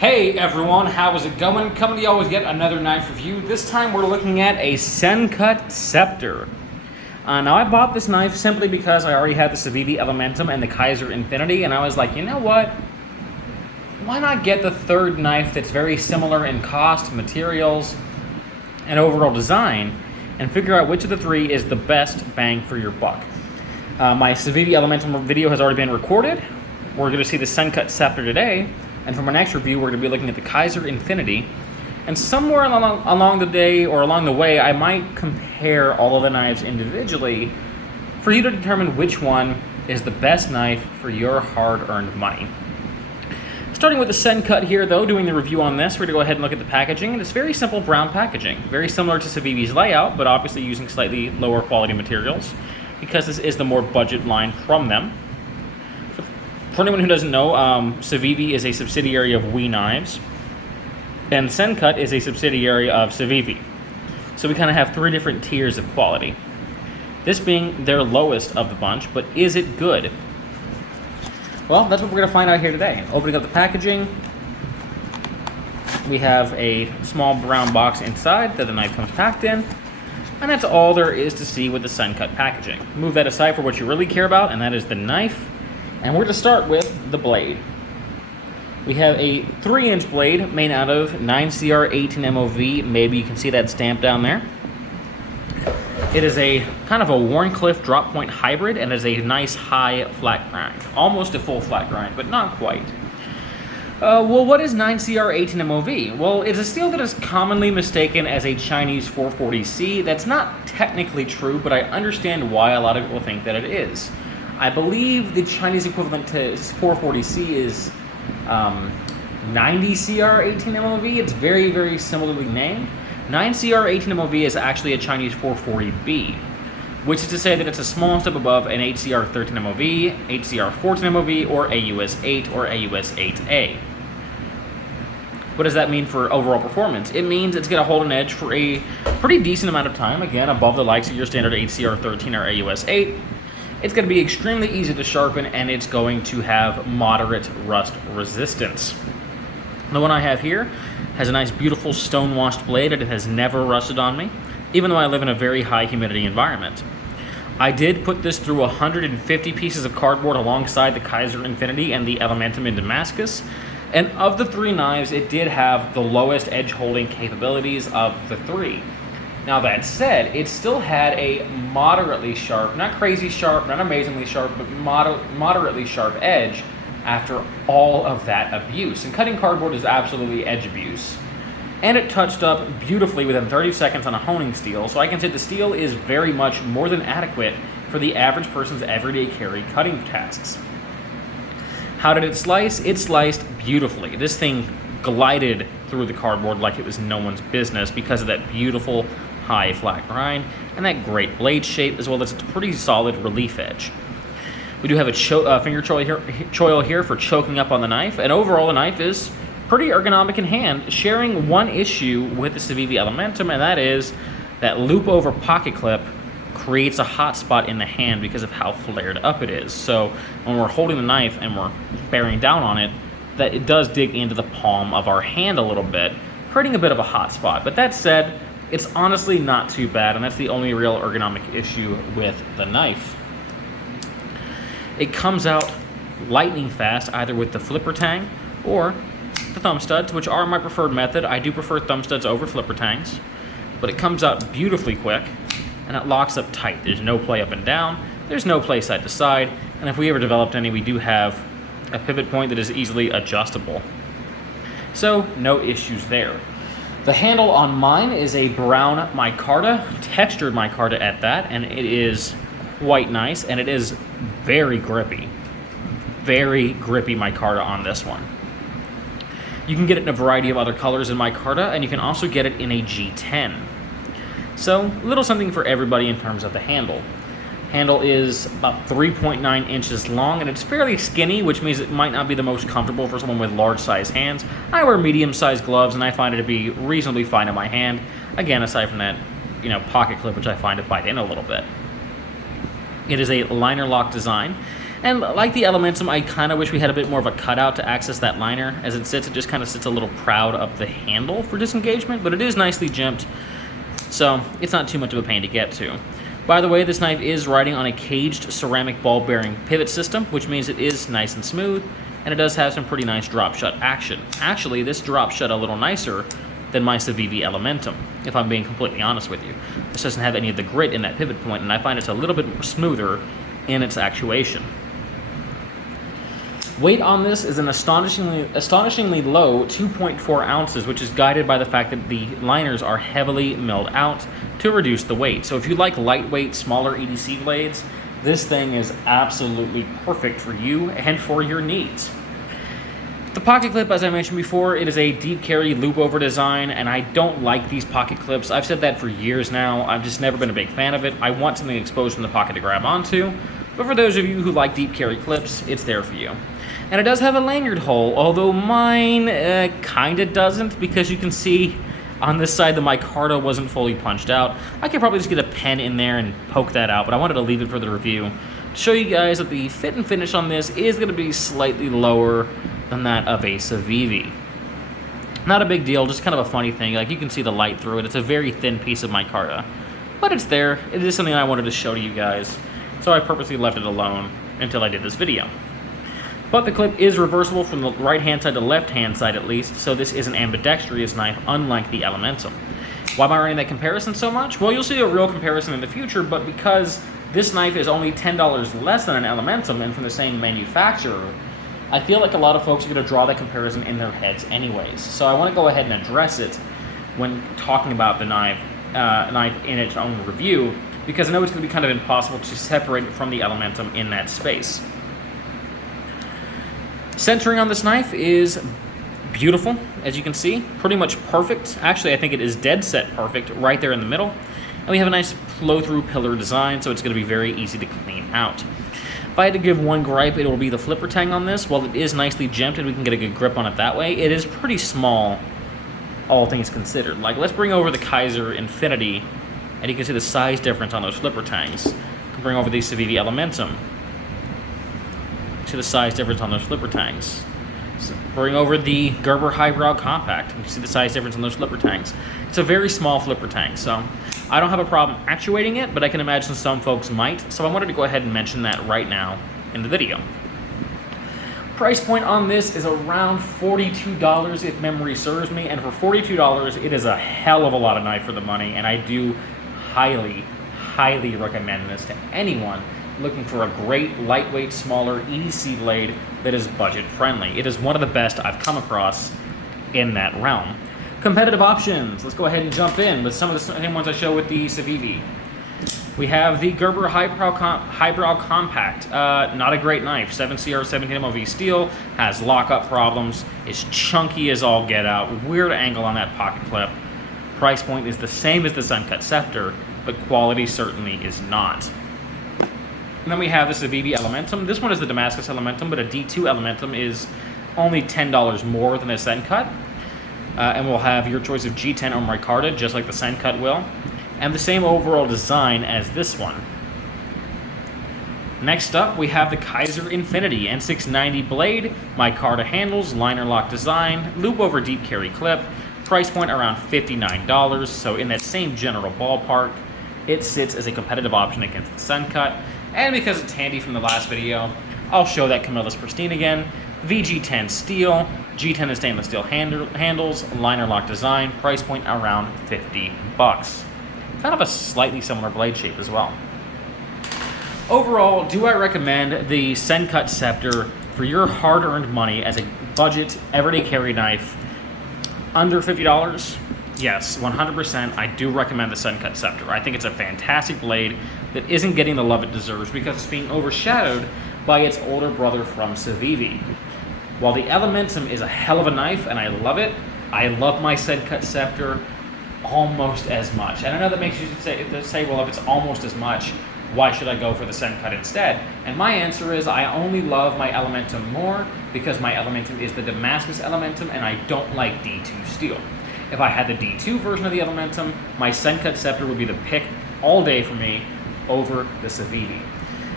Hey everyone, how is it going? Coming to you with yet another knife review. This time we're looking at a Sencut Scepter. Now I bought this knife simply because I already had the Civivi Elementum and the Kaiser Infinity, and I was like, you know what? Why not get the third knife that's very similar in cost, materials, and overall design, and figure out which of the three is the best bang for your buck. My Civivi Elementum video has already been recorded. We're going to see the Sencut Scepter today. And for my next review, we're going to be looking at the Kaiser Infinity. And somewhere along the day or along the way, I might compare all of the knives individually for you to determine which one is the best knife for your hard-earned money. Starting with the Sencut here, though, doing the review on this, we're going to go ahead and look at the packaging. And it's very simple brown packaging, very similar to Civivi's layout, but obviously using slightly lower quality materials because this is the more budget line from them. For anyone who doesn't know, Civivi is a subsidiary of We Knives, and Sencut is a subsidiary of Civivi. So we kind of have three different tiers of quality. This being their lowest of the bunch, but is it good? Well, that's what we're going to find out here today. Opening up the packaging, we have a small brown box inside that the knife comes packed in, and that's all there is to see with the Sencut packaging. Move that aside for what you really care about, and that is the knife. And we're going to start with the blade. We have a 3-inch blade made out of 9CR 18MOV. Maybe you can see that stamp down there. It is a kind of a Wharncliffe drop point hybrid, and is a nice high flat grind. Almost a full flat grind, but not quite. Well, what is 9CR 18MOV? Well, it's a steel that is commonly mistaken as a Chinese 440C. That's not technically true, but I understand why a lot of people think that it is. I believe the Chinese equivalent to 440C is 90CR 18MOV. It's very, very similarly named. 9CR 18MOV is actually a Chinese 440B, which is to say that it's a small step above an 8CR 13MOV, 8CR 14MOV, or AUS 8 or AUS 8A. What does that mean for overall performance? It means it's going to hold an edge for a pretty decent amount of time, again, above the likes of your standard 8CR 13 or AUS 8. It's going to be extremely easy to sharpen, and it's going to have moderate rust resistance. The one I have here has a nice, beautiful stone-washed blade, and it has never rusted on me, even though I live in a very high humidity environment. I did put this through 150 pieces of cardboard alongside the Kaiser Infinity and the Elementum in Damascus, and of the three knives, it did have the lowest edge-holding capabilities of the three. Now that said, it still had a moderately sharp, not crazy sharp, not amazingly sharp, but moderately sharp edge after all of that abuse. And cutting cardboard is absolutely edge abuse. And it touched up beautifully within 30 seconds on a honing steel, so I can say the steel is very much more than adequate for the average person's everyday carry cutting tasks. How did it slice? It sliced beautifully. This thing glided through the cardboard like it was no one's business because of that beautiful high flat grind and that great blade shape, as well as its pretty solid relief edge. We do have a finger choil here for choking up on the knife, and overall the knife is pretty ergonomic in hand, sharing one issue with the Civivi Elementum, and that is that loop over pocket clip creates a hot spot in the hand because of how flared up it is. So when we're holding the knife and we're bearing down on it, that it does dig into the palm of our hand a little bit, creating a bit of a hot spot. But that said, it's honestly not too bad, and that's the only real ergonomic issue with the knife. It comes out lightning fast, either with the flipper tang or the thumb studs, which are my preferred method. I do prefer thumb studs over flipper tangs, but it comes out beautifully quick, and it locks up tight. There's no play up and down, there's no play side to side, and if we ever developed any, we do have a pivot point that is easily adjustable. So no issues there. The handle on mine is a brown micarta, textured micarta at that, and it is quite nice, and it is very grippy. Very grippy micarta on this one. You can get it in a variety of other colors in micarta, and you can also get it in a G10. So a little something for everybody in terms of the handle. Handle is about 3.9 inches long, and it's fairly skinny, which means it might not be the most comfortable for someone with large-sized hands. I wear medium-sized gloves, and I find it to be reasonably fine in my hand. Again, aside from that, pocket clip, which I find to bite in a little bit. It is a liner lock design, And like the Elementum, I kind of wish we had a bit more of a cutout to access that liner. As it sits, it just kind of sits a little proud up the handle for disengagement, but it is nicely jimped, so it's not too much of a pain to get to. By the way, this knife is riding on a caged ceramic ball bearing pivot system, which means it is nice and smooth, and it does have some pretty nice drop shut action. Actually, this drop shut a little nicer than my Civivi Elementum, if I'm being completely honest with you. This doesn't have any of the grit in that pivot point, and I find it's a little bit more smoother in its actuation. Weight on this is an astonishingly low 2.4 ounces, which is guided by the fact that the liners are heavily milled out to reduce the weight. So if you like lightweight, smaller EDC blades, this thing is absolutely perfect for you and for your needs. The pocket clip, as I mentioned before, it is a deep carry loop over design, and I don't like these pocket clips. I've said that for years now. I've just never been a big fan of it. I want something exposed in the pocket to grab onto, but for those of you who like deep carry clips, it's there for you. And it does have a lanyard hole, although mine kinda doesn't, because you can see on this side the micarta wasn't fully punched out. I could probably just get a pen in there and poke that out, but I wanted to leave it for the review to show you guys that the fit and finish on this is going to be slightly lower than that of a Civivi. Not a big deal, just kind of a funny thing. Like, you can see the light through it. It's a very thin piece of micarta, but it's there. It is something I wanted to show to you guys, so I purposely left it alone until I did this video. But the clip is reversible from the right-hand side to left-hand side at least, so this is an ambidextrous knife, unlike the Elementum. Why am I running that comparison so much? Well, you'll see a real comparison in the future, but because this knife is only $10 less than an Elementum and from the same manufacturer, I feel like a lot of folks are going to draw that comparison in their heads anyways. So I want to go ahead and address it when talking about the knife in its own review, because I know it's going to be kind of impossible to separate it from the Elementum in that space. Centering on this knife is beautiful, as you can see, pretty much perfect. Actually, I think it is dead set perfect right there in the middle. And we have a nice flow-through pillar design, so it's going to be very easy to clean out. If I had to give one gripe, it will be the flipper tang on this. While it is nicely jimped and we can get a good grip on it that way, it is pretty small, all things considered. Like, let's bring over the Kaiser Infinity, and you can see the size difference on those flipper tangs. You can bring over the Civivi Elementum. To the size difference on those flipper tangs. So bring over the Gerber Highbrow Compact, and you see the size difference on those flipper tangs. It's a very small flipper tank, so I don't have a problem actuating it, but I can imagine some folks might, so I wanted to go ahead and mention that right now in the video. Price point on this is around $42 if memory serves me, and for $42 it is a hell of a lot of knife for the money, and I do highly recommend this to anyone looking for a great, lightweight, smaller EDC blade that is budget friendly. It is one of the best I've come across in that realm. Competitive options. Let's go ahead and jump in with some of the same ones I show with the Civivi. We have the Gerber Highbrow Compact. Not a great knife. 7CR 17 MOV steel, has lockup problems, is chunky as all get out, weird angle on that pocket clip. Price point is the same as the Sencut Scepter, but quality certainly is not. And then we have the Civivi Elementum. This one is the Damascus Elementum, but a D2 Elementum is only $10 more than a Sencut. And we'll have your choice of G10 or Micarta, just like the Sencut will. And the same overall design as this one. Next up, we have the Kaiser Infinity N690 blade, Micarta handles, liner lock design, loop over deep carry clip, price point around $59, so in that same general ballpark. It sits as a competitive option against the Sencut. And because it's handy from the last video, I'll show that Camilla's pristine again. VG10 steel, G10 and stainless steel handles, liner lock design, price point around $50. Kind of a slightly similar blade shape as well. Overall, do I recommend the Sencut Scepter for your hard-earned money as a budget, everyday carry knife under $50? Yes, 100%, I do recommend the Sencut Scepter. I think it's a fantastic blade that isn't getting the love it deserves because it's being overshadowed by its older brother from Civivi. While the Elementum is a hell of a knife, and I love it, I love my Sencut Scepter almost as much. And I know that makes you say, well, if it's almost as much, why should I go for the Sencut instead? And my answer is I only love my Elementum more because my Elementum is the Damascus Elementum, and I don't like D2 steel. If I had the D2 version of the Elementum, my Sencut Scepter would be the pick all day for me over the Civivi.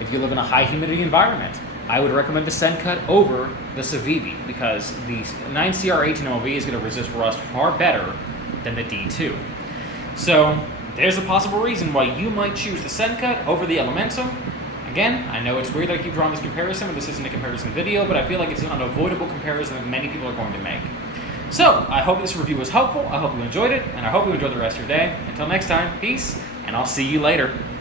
If you live in a high humidity environment, I would recommend the Sencut over the Civivi because the 9CR18MOV is going to resist rust far better than the D2. So there's a possible reason why you might choose the Sencut over the Elementum. Again, I know it's weird that I keep drawing this comparison, but this isn't a comparison video, but I feel like it's an unavoidable comparison that many people are going to make. So, I hope this review was helpful, I hope you enjoyed it, and I hope you enjoy the rest of your day. Until next time, peace, and I'll see you later.